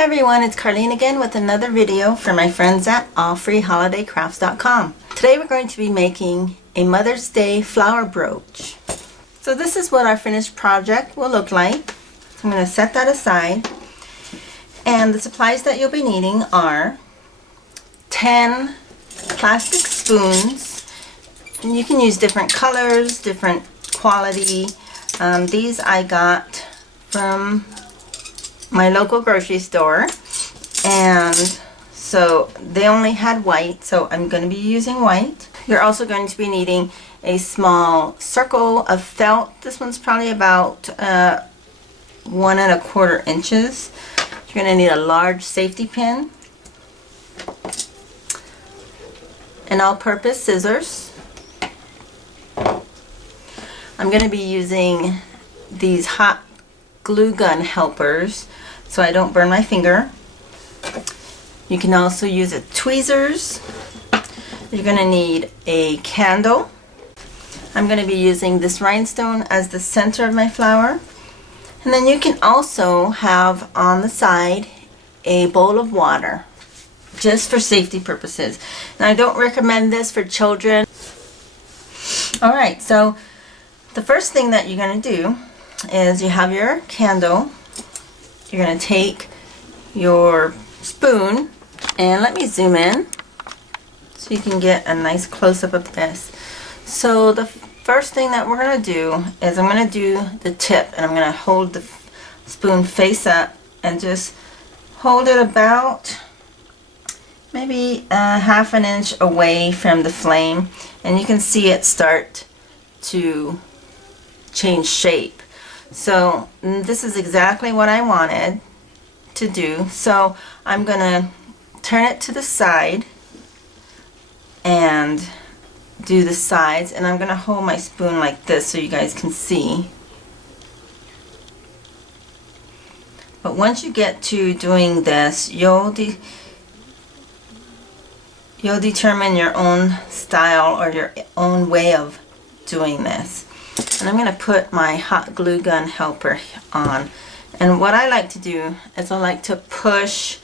Hi everyone, it's Carlene again with another video for my friends at allfreeholidaycrafts.com. Today we're going to be making a Mother's Day flower brooch. So this is what our finished project will look like. So I'm going to set that aside. And the supplies that you'll be needing are 10 plastic spoons. And you can use different colors, different quality. These I got from my local grocery store, and so they only had white, so I'm going to be using white. You're also going to be needing a small circle of felt. This one's probably about 1 1/4 inches. You're going to need a large safety pin, an all-purpose scissors. I'm going to be using these hot glue gun helpers so I don't burn my finger. You can also use tweezers. You're going to need a candle. I'm going to be using this rhinestone as the center of my flower. And then you can also have on the side a bowl of water, just for safety purposes. Now I don't recommend this for children. Alright, so the first thing that you're going to do is you have your candle. You're going to take your spoon, and let me zoom in so you can get a nice close-up of this. So the first thing that we're going to do is I'm going to do the tip, and I'm going to hold the spoon face up and just hold it about maybe 1/2 inch away from the flame, and you can see it start to change shape. So this is exactly what I wanted to do. So I'm going to turn it to the side and do the sides, and I'm going to hold my spoon like this so you guys can see. But once you get to doing this, you'll determine your own style or your own way of doing this. And I'm going to put my hot glue gun helper on. And what I like to do is I like to push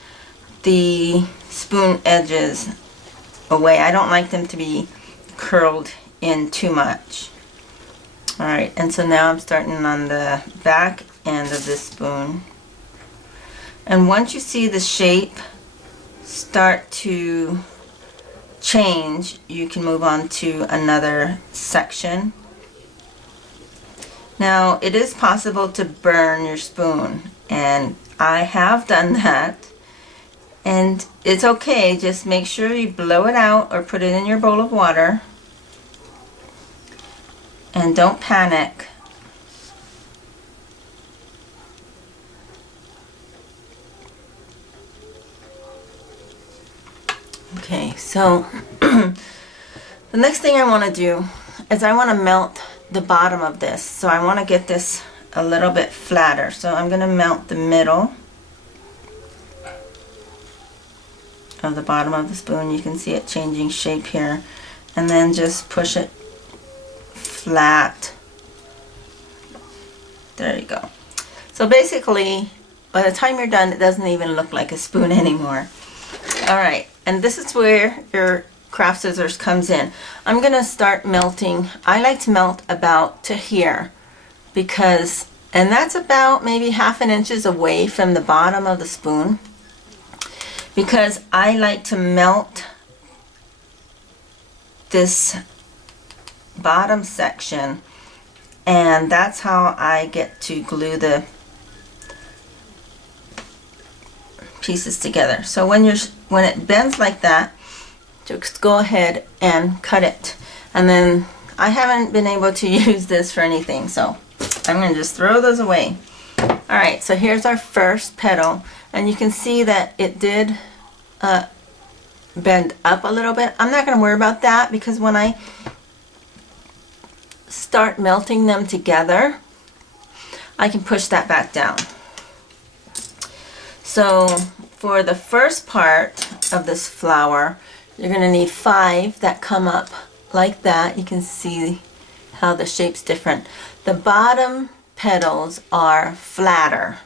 the spoon edges away. I don't like them to be curled in too much. Alright, and so now I'm starting on the back end of this spoon. And once you see the shape start to change, you can move on to another section. Now, it is possible to burn your spoon, and I have done that, and it's okay. Just make sure you blow it out or put it in your bowl of water, and don't panic. Okay, so the next thing I want to do is I want to melt the bottom of this. So I want to get this a little bit flatter. So I'm going to melt the middle of the bottom of the spoon. You can see it changing shape here. And then just push it flat. There you go. So basically, by the time you're done, it doesn't even look like a spoon anymore. Alright, and this is where your craft scissors comes in. I'm going to start melting. I like to melt about to here, because, and that's about maybe 1/2 inches away from the bottom of the spoon, because I like to melt this bottom section, and that's how I get to glue the pieces together. So when it bends like that, just go ahead and cut it. And then I haven't been able to use this for anything, so I'm going to just throw those away. Alright, so here's our first petal, and you can see that it did bend up a little bit. I'm not going to worry about that, because when I start melting them together, I can push that back down. So for the first part of this flower, you're going to need 5 that come up like that. You can see how the shape's different. The bottom petals are flatter.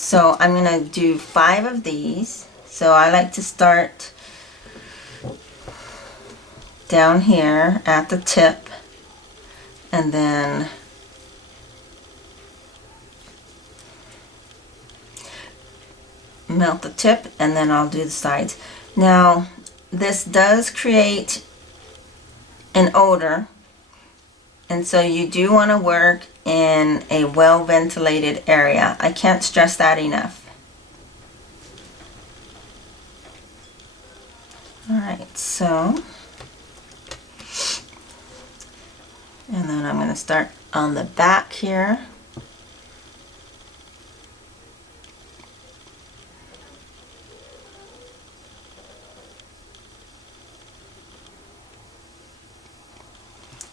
So I'm gonna do 5 of these. So I like to start down here at the tip and then melt the tip, and then I'll do the sides. Now this does create an odor, and so you do want to work in a well ventilated area. I can't stress that enough. Alright, so, and then I'm going to start on the back here.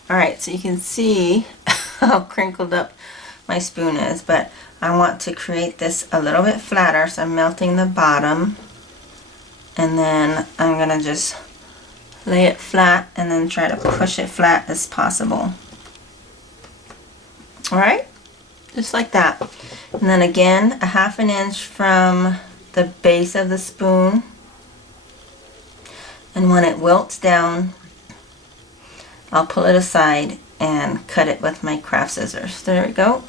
Alright, so you can see how crinkled up my spoon is, but I want to create this a little bit flatter, so I'm melting the bottom, and then I'm going to just lay it flat and then try to push it flat as possible. Alright, just like that. And then again, a 1/2 inch from the base of the spoon, and when it wilts down, I'll pull it aside and cut it with my craft scissors. There we go.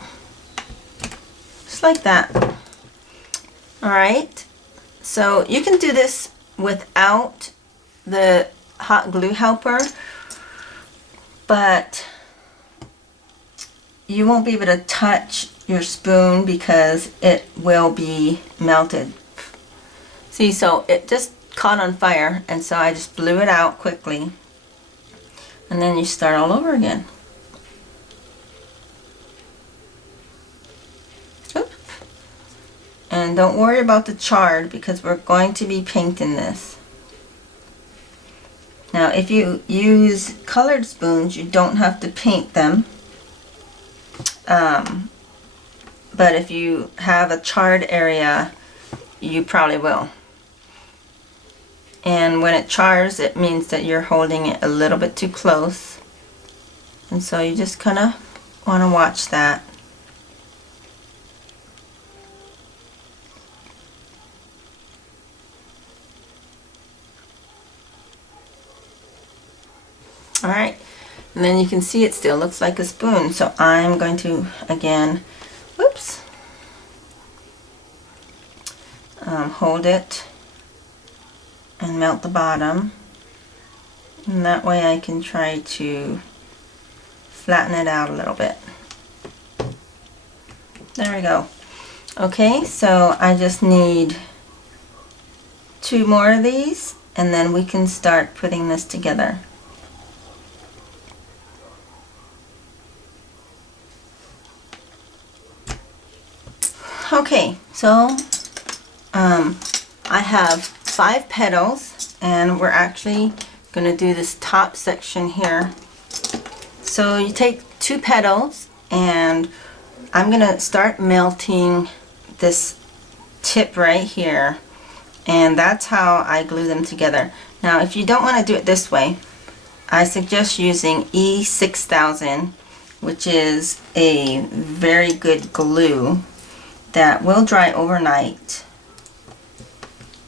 Just like that. Alright, so you can do this without the hot glue helper, but you won't be able to touch your spoon because it will be melted. See, so it just caught on fire, and so I just blew it out quickly. And then you start all over again. Oop. And don't worry about the chard because we're going to be painting this. Now if you use colored spoons, you don't have to paint them. But if you have a charred area, you probably will. And when it chars, it means that you're holding it a little bit too close. And so you just kind of want to watch that. Alright, and then you can see it still looks like a spoon. So I'm going to, again, whoops, hold it and melt the bottom, and that way I can try to flatten it out a little bit. There we go. Okay, so I just need 2 more of these, and then we can start putting this together. Okay, so I have 5 petals, and we're actually going to do this top section here. So you take 2 petals, and I'm going to start melting this tip right here, and that's how I glue them together. Now if you don't want to do it this way, I suggest using E6000, which is a very good glue that will dry overnight,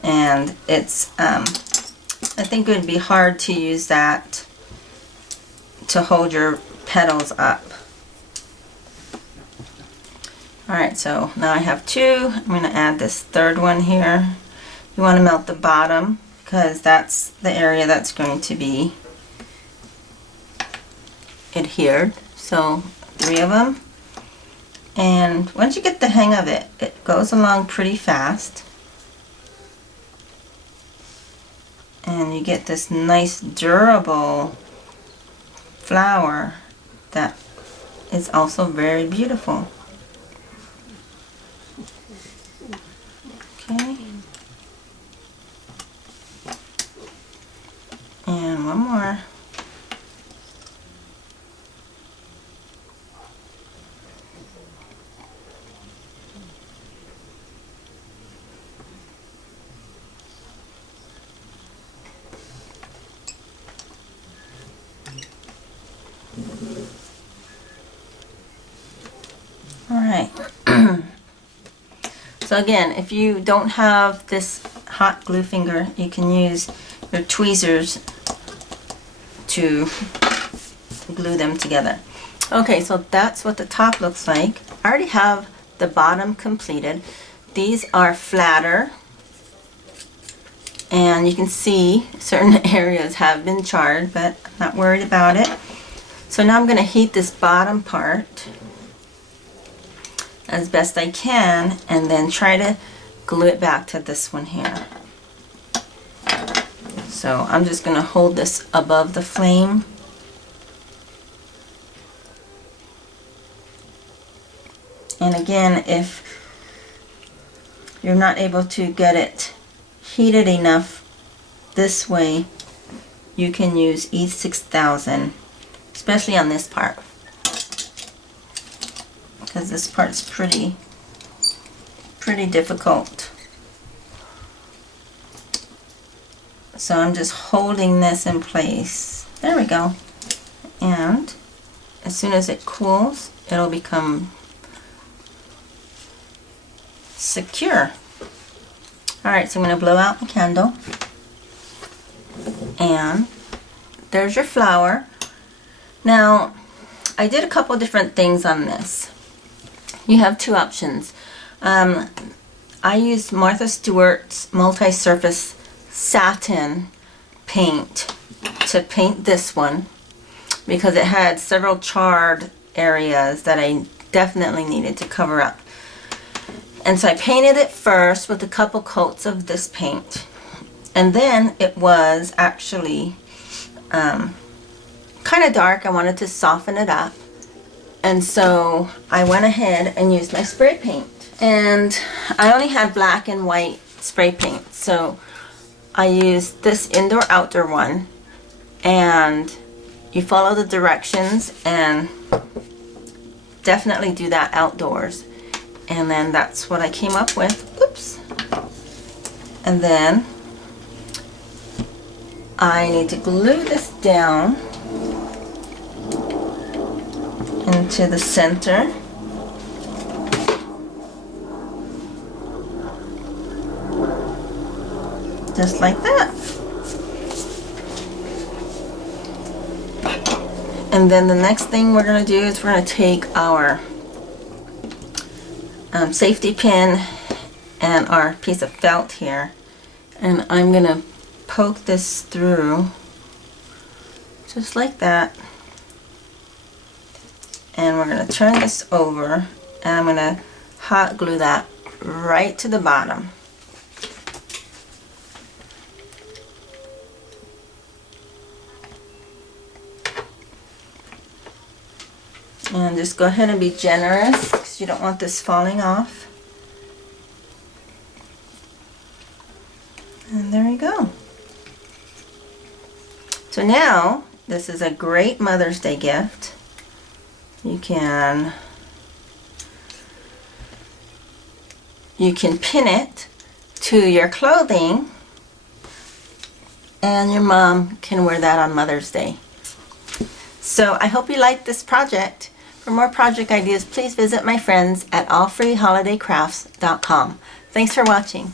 and it's I think it would be hard to use that to hold your petals up. Alright, so now I have 2. I'm going to add this 3rd one here. You want to melt the bottom because that's the area that's going to be adhered. So 3 of them. And once you get the hang of it, it goes along pretty fast. And you get this nice durable flower that is also very beautiful. Okay. And one more. Alright, So again, if you don't have this hot glue finger, you can use your tweezers to glue them together. Okay, so that's what the top looks like. I already have the bottom completed. These are flatter, and you can see certain areas have been charred, but I'm not worried about it. So now I'm going to heat this bottom part as best I can, and then try to glue it back to this one here. So I'm just going to hold this above the flame. And again, if you're not able to get it heated enough this way, you can use E6000, especially on this part, because this part's pretty difficult. So I'm just holding this in place. There we go. And as soon as it cools, it'll become secure. Alright, so I'm going to blow out my candle. And there's your flower. Now, I did a couple different things on this. You have two options. I used Martha Stewart's multi-surface satin paint to paint this one because it had several charred areas that I definitely needed to cover up. And so I painted it first with a couple coats of this paint, and then it was actually kind of dark. I wanted to soften it up, and so I went ahead and used my spray paint. And I only had black and white spray paint, so I used this indoor-outdoor one, and you follow the directions and definitely do that outdoors. And then that's what I came up with. Oops. And then I need to glue this down into the center. Just like that. And then the next thing we're going to do is we're going to take our safety pin and our piece of felt here, and I'm going to poke this through just like that, and we're going to turn this over, and I'm going to hot glue that right to the bottom. And just go ahead and be generous because you don't want this falling off. And there you go. So now, this is a great Mother's Day gift. You can pin it to your clothing, and your mom can wear that on Mother's Day. So I hope you liked this project. For more project ideas, please visit my friends at allfreeholidaycrafts.com. Thanks for watching.